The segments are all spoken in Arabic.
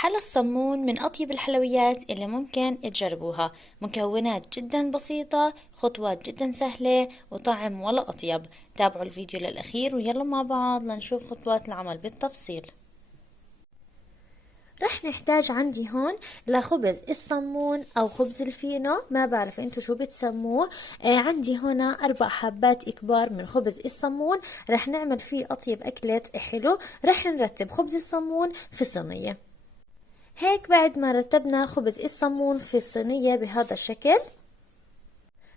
حلا الصمون من أطيب الحلويات اللي ممكن تجربوها. مكونات جدا بسيطة، خطوات جدا سهلة، وطعم ولا أطيب. تابعوا الفيديو للأخير ويلا مع بعض لنشوف خطوات العمل بالتفصيل. رح نحتاج عندي هون لخبز الصمون او خبز الفينو، ما بعرف انتو شو بتسموه. عندي هنا 4 حبات كبار من خبز الصمون. رح نعمل فيه اطيب اكلة حلو. رح نرتب خبز الصمون في صينية. هيك بعد ما رتبنا خبز الصمون في الصينية بهذا الشكل،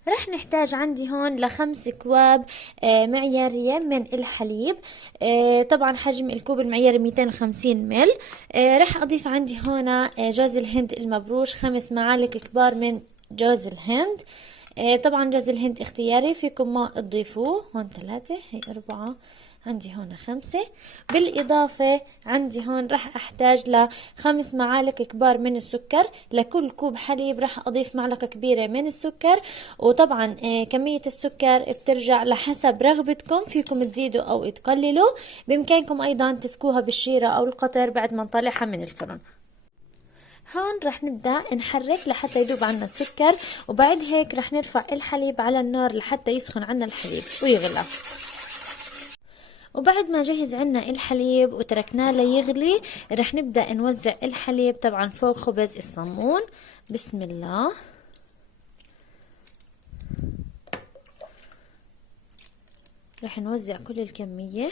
رح نحتاج عندي هون ل5 كواب معيارية من الحليب. طبعا حجم الكوب المعياري 250 مل. رح اضيف عندي هون جوز الهند المبروش 5 معالق كبار من جوز الهند. طبعا جوز الهند اختياري، فيكم ما تضيفوه. هون 3، هي 4، عندي هون 5. بالإضافة عندي هون رح أحتاج ل5 معالق كبار من السكر. لكل كوب حليب رح أضيف معلقة كبيرة من السكر. وطبعا كمية السكر بترجع لحسب رغبتكم، فيكم تزيدوا أو تقللوا. بإمكانكم أيضا تسكوها بالشيرة أو القطر بعد ما نطلعها من الفرن. هون رح نبدأ نحرك لحتى يذوب عنا السكر، وبعد هيك رح نرفع الحليب على النار لحتى يسخن عنا الحليب ويغلى. وبعد ما جهز عنا الحليب وتركناه ليغلي، رح نبدأ نوزع الحليب طبعا فوق خبز الصمون. بسم الله. رح نوزع كل الكمية.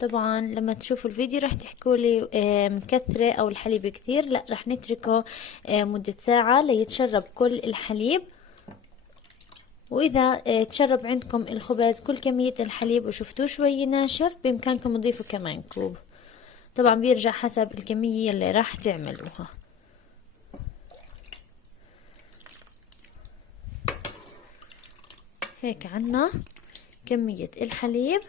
طبعا لما تشوفوا الفيديو رح تحكوا لي مكثرة او الحليب كثير، لا رح نتركه مدة ساعة ليتشرب كل الحليب. واذا تشرب عندكم الخبز كل كمية الحليب وشفتوه شوي ناشف، بامكانكم تضيفوا كمان كوب. طبعا بيرجع حسب الكمية اللي راح تعملوها. هيك عنا كمية الحليب.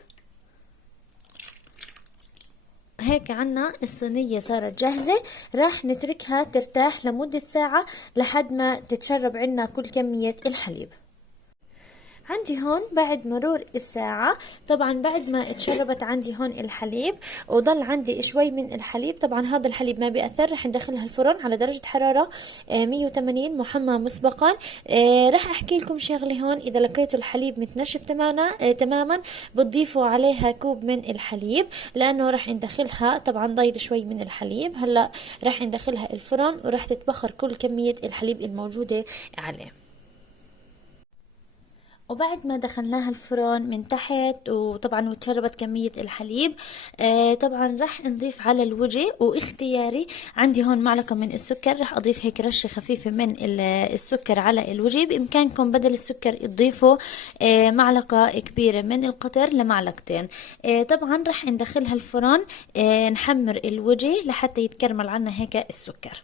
هيك عنا الصينية صارت جاهزة. راح نتركها ترتاح لمدة ساعة لحد ما تتشرب عنا كل كمية الحليب. عندي هون بعد مرور الساعة، طبعا بعد ما اتشربت عندي هون الحليب وضل عندي شوي من الحليب. طبعا هذا الحليب ما بيأثر، رح ندخلها الفرن على درجة حرارة 180 محمى مسبقا. رح احكي لكم شغلة هون، اذا لقيتوا الحليب متنشف تماما بتضيفوا عليها كوب من الحليب، لانه رح ندخلها طبعا ضايل شوي من الحليب. هلا رح ندخلها الفرن ورح تتبخر كل كمية الحليب الموجودة عليه. وبعد ما دخلناها الفرن من تحت وطبعا وتشربت كمية الحليب، طبعا راح نضيف على الوجه، واختياري عندي هون معلقة من السكر. راح اضيف هيك رشة خفيفة من السكر على الوجه. بامكانكم بدل السكر تضيفوا معلقة كبيرة من القطر لمعلقتين. طبعا راح ندخلها الفرن، نحمر الوجه لحتى يتكرمل عنا هيك السكر.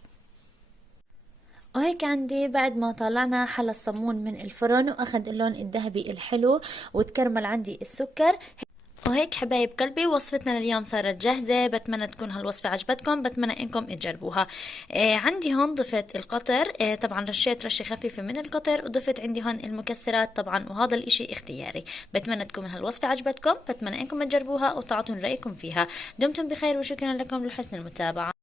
وهيك عندي بعد ما طلعنا حلا الصمون من الفرن واخذ اللون الذهبي الحلو وتكرمل عندي السكر. وهيك حبايب قلبي وصفتنا لليوم صارت جاهزة. بتمنى تكون هالوصفة عجبتكم، بتمنى انكم تجربوها. عندي هون ضفت القطر، طبعا رشيت رشة خفيفة من القطر، وضفت عندي هون المكسرات طبعا، وهذا الاشي اختياري. بتمنى تكون هالوصفة عجبتكم، بتمنى انكم تجربوها وتعطون رأيكم فيها. دمتم بخير وشكرا لكم لحسن المتابعة.